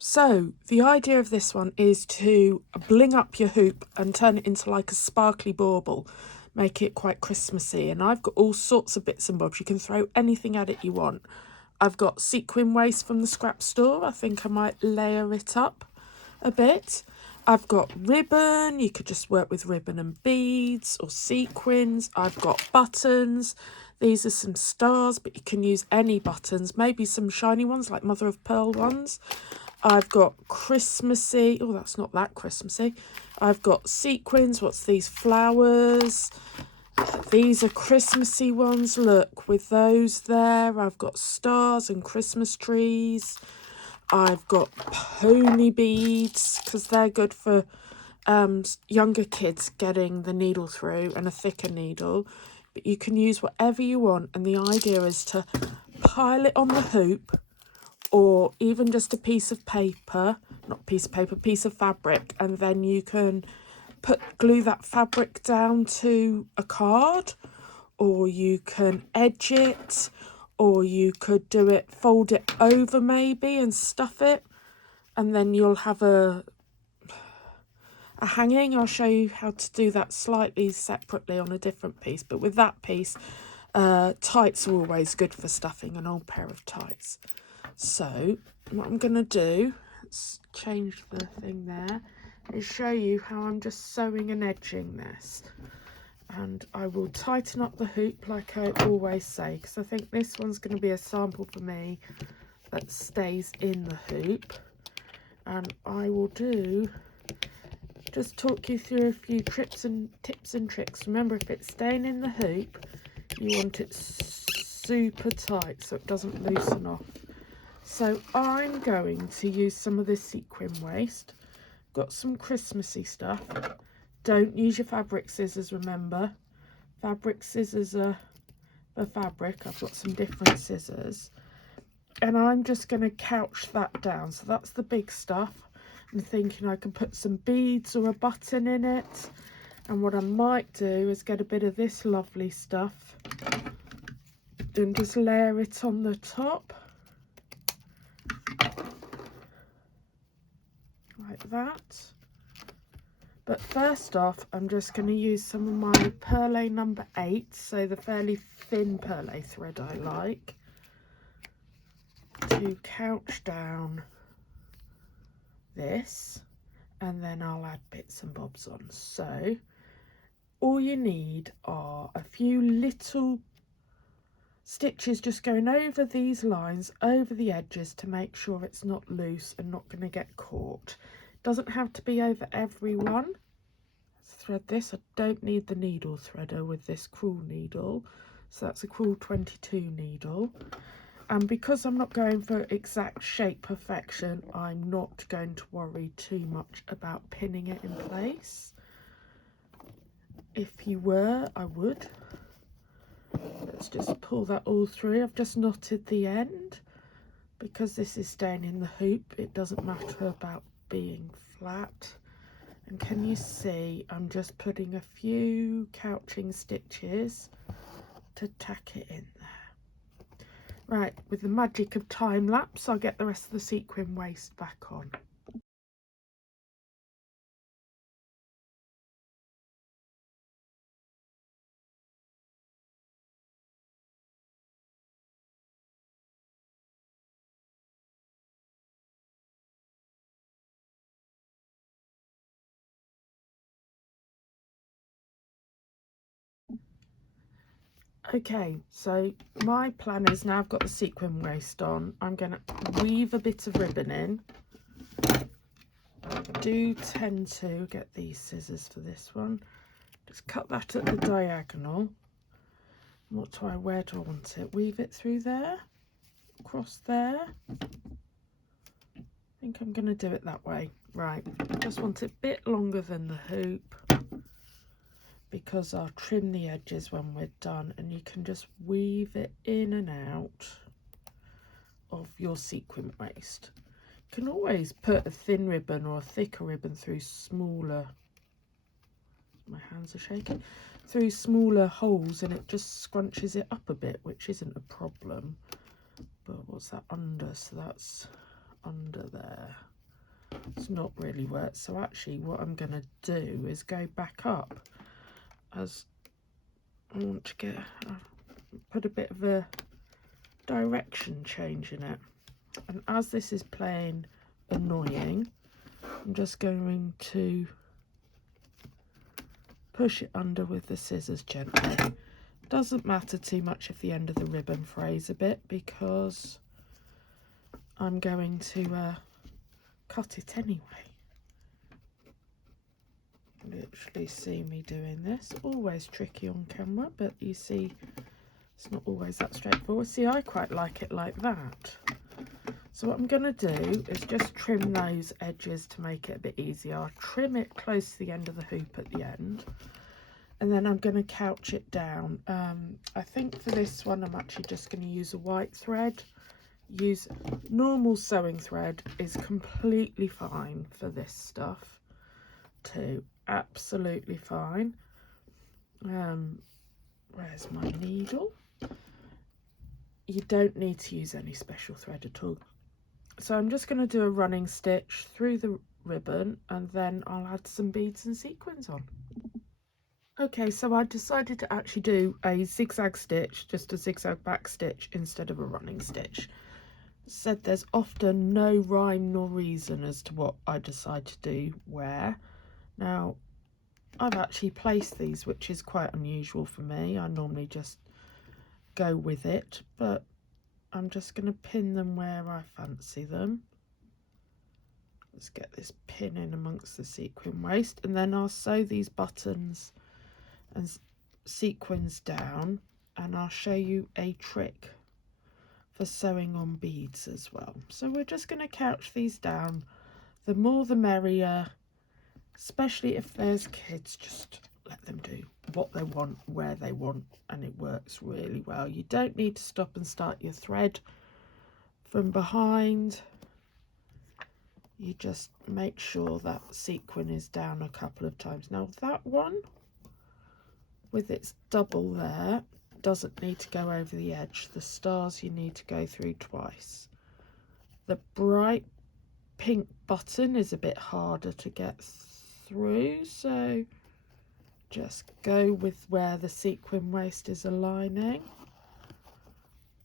So the idea of this one is to bling up your hoop and turn it into like a sparkly bauble, make it quite Christmassy. And I've got all sorts of bits and bobs. You can throw anything at it you want. I've got sequin waste from the scrap store. I think I might layer it up a bit. I've got ribbon. You could just work with ribbon and beads or sequins. I've got buttons. These are some stars, but you can use any buttons, maybe some shiny ones like mother of pearl ones. I've got Christmassy. Oh, that's not that Christmassy. I've got sequins. What's these? Flowers. These are Christmassy ones. Look, with those there. I've got stars and Christmas trees. I've got pony beads because they're good for younger kids getting the needle through, and a thicker needle. But you can use whatever you want, and the idea is to pile it on the hoop, or even just a piece of paper, not piece of paper, piece of fabric, and then you can glue that fabric down to a card, or you can edge it, or you could do it, fold it over maybe and stuff it, and then you'll have a hanging. I'll show you how to do that slightly separately on a different piece, but with that piece, tights are always good for stuffing, an old pair of tights. So what I'm going to do, let's change the thing there, is show you how I'm just sewing and edging this. And I will tighten up the hoop like I always say, because I think this one's going to be a sample for me that stays in the hoop. And I will just talk you through a few tips and tricks. Remember, if it's staying in the hoop, you want it super tight so it doesn't loosen off. So I'm going to use some of this sequin waste. Got some Christmassy stuff. Don't use your fabric scissors, remember. Fabric scissors are for fabric. I've got some different scissors. And I'm just going to couch that down. So that's the big stuff. I'm thinking I can put some beads or a button in it. And what I might do is get a bit of this lovely stuff and just layer it on the top. Like that. But first off, I'm just going to use some of my perlé number 8, so the fairly thin perlé thread I like, to couch down this, and then I'll add bits and bobs on. So all you need are a few little stitches just going over these lines, over the edges, to make sure it's not loose and not going to get caught. Doesn't have to be over every one. Let's thread this. I don't need the needle threader with this crewel needle, so that's a crewel 22 needle. And because I'm not going for exact shape perfection, I'm not going to worry too much about pinning it in place. If you were, I would. Let's just pull that all through. I've just knotted the end. Because this is staying in the hoop, it doesn't matter about being flat. And can you see I'm just putting a few couching stitches to tack it in there. Right, with the magic of time lapse, I'll get the rest of the sequin waste back on. Okay, so my plan is, now I've got the sequin waste on, I'm going to weave a bit of ribbon in. I do tend to get these scissors for this one. Just cut that at the diagonal. Where do I want it? Weave it through there, across there. I think I'm going to do it that way. Right, just want it a bit longer than the hoop, because I'll trim the edges when we're done, and you can just weave it in and out of your sequin waste. You can always put a thin ribbon or a thicker ribbon through smaller, my hands are shaking, through smaller holes, and it just scrunches it up a bit, which isn't a problem. But what's that under? So that's under there. It's not really worked. So actually what I'm going to do is go back up, as I want to get put a bit of a direction change in it. And as this is playing annoying, I'm just going to push it under with the scissors gently. Doesn't matter too much if the end of the ribbon frays a bit, because I'm going to cut it anyway. Literally see me doing this. Always tricky on camera, but you see it's not always that straightforward. See, I quite like it like that. So what I'm going to do is just trim those edges to make it a bit easier. I'll trim it close to the end of the hoop at the end, and then I'm going to couch it down. I think for this one I'm actually just going to use a white thread. Use normal sewing thread is completely fine for this stuff too. Absolutely fine. Where's my needle? You don't need to use any special thread at all. So I'm just going to do a running stitch through the ribbon, and then I'll add some beads and sequins on. Okay, so I decided to actually do a zigzag stitch, just a zigzag back stitch instead of a running stitch. Said there's often no rhyme nor reason as to what I decide to do where. Now, I've actually placed these, which is quite unusual for me. I normally just go with it, but I'm just going to pin them where I fancy them. Let's get this pin in amongst the sequin waist, and then I'll sew these buttons and sequins down, and I'll show you a trick for sewing on beads as well. So we're just going to couch these down. The more the merrier, especially if there's kids. Just let them do what they want, where they want, and it works really well. You don't need to stop and start your thread from behind. You just make sure that sequin is down a couple of times. Now that one with its double there doesn't need to go over the edge. The stars you need to go through twice. The bright pink button is a bit harder to get through, so just go with where the sequin waist is aligning.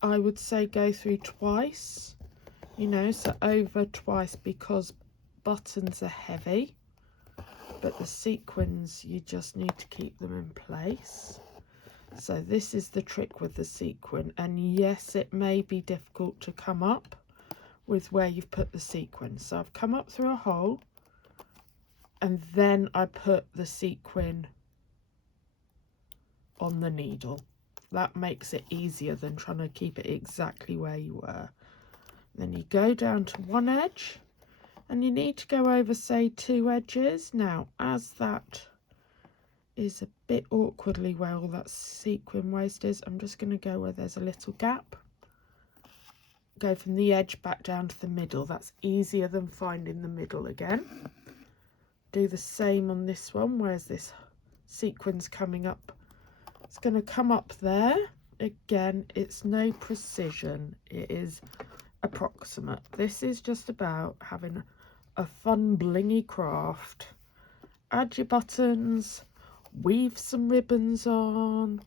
I would say go through twice, you know, so over twice, because buttons are heavy, but the sequins, you just need to keep them in place. So this is the trick with the sequin, and yes, it may be difficult to come up with where you've put the sequin. So I've come up through a hole, and then I put the sequin on the needle. That makes it easier than trying to keep it exactly where you were. Then you go down to one edge, and you need to go over, say, 2 edges. Now, as that is a bit awkwardly where all that sequin waist is, I'm just going to go where there's a little gap. Go from the edge back down to the middle. That's easier than finding the middle again. Do the same on this one. Where's this sequins coming up? It's going to come up there. Again, it's no precision. It is approximate. This is just about having a fun blingy craft. Add your buttons, weave some ribbons on,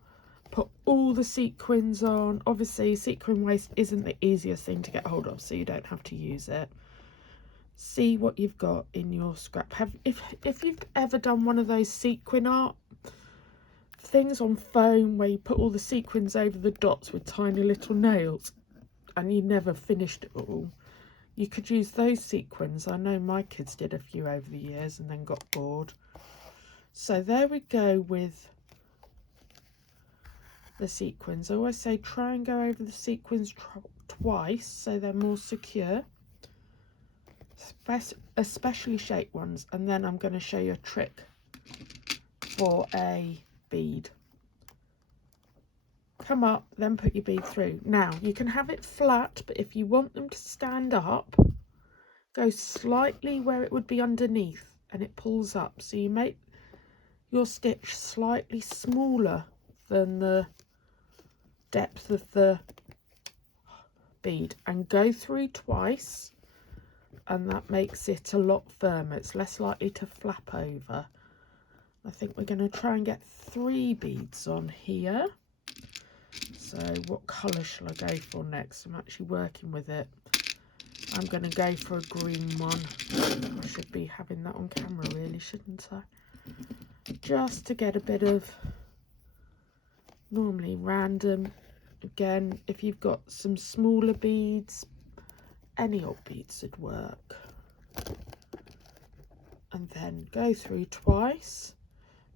put all the sequins on. Obviously, sequin waist isn't the easiest thing to get hold of, so you don't have to use it. See what you've got in your scrap. If you've ever done one of those sequin art things on foam where you put all the sequins over the dots with tiny little nails and you never finished it all, you could use those sequins. I know my kids did a few over the years and then got bored. So there we go with the sequins. I always say try and go over the sequins twice so they're more secure, especially shaped ones. And then I'm going to show you a trick for a bead. Come up, then put your bead through. Now you can have it flat, but if you want them to stand up, go slightly where it would be underneath and it pulls up, so you make your stitch slightly smaller than the depth of the bead, and go through twice and that makes it a lot firmer. It's less likely to flap over. I think we're going to try and get 3 beads on here. So what colour shall I go for next? I'm actually working with it. I'm going to go for a green one. I should be having that on camera really, shouldn't I? Just to get a bit of, normally random. Again, if you've got some smaller beads, any old beads would work. And then go through twice.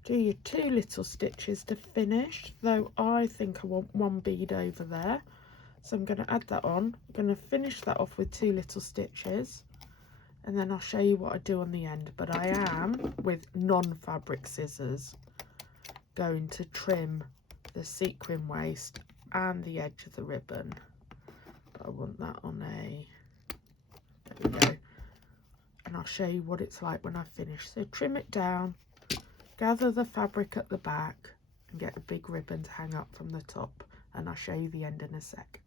Do your 2 little stitches to finish, though I think I want 1 bead over there. So I'm going to add that on. I'm going to finish that off with 2 little stitches. And then I'll show you what I do on the end. But I am, with non-fabric scissors, going to trim the sequin waist and the edge of the ribbon. But I want that on a, there we go. And I'll show you what it's like when I finish. So trim it down, gather the fabric at the back and get a big ribbon to hang up from the top. And I'll show you the end in a sec.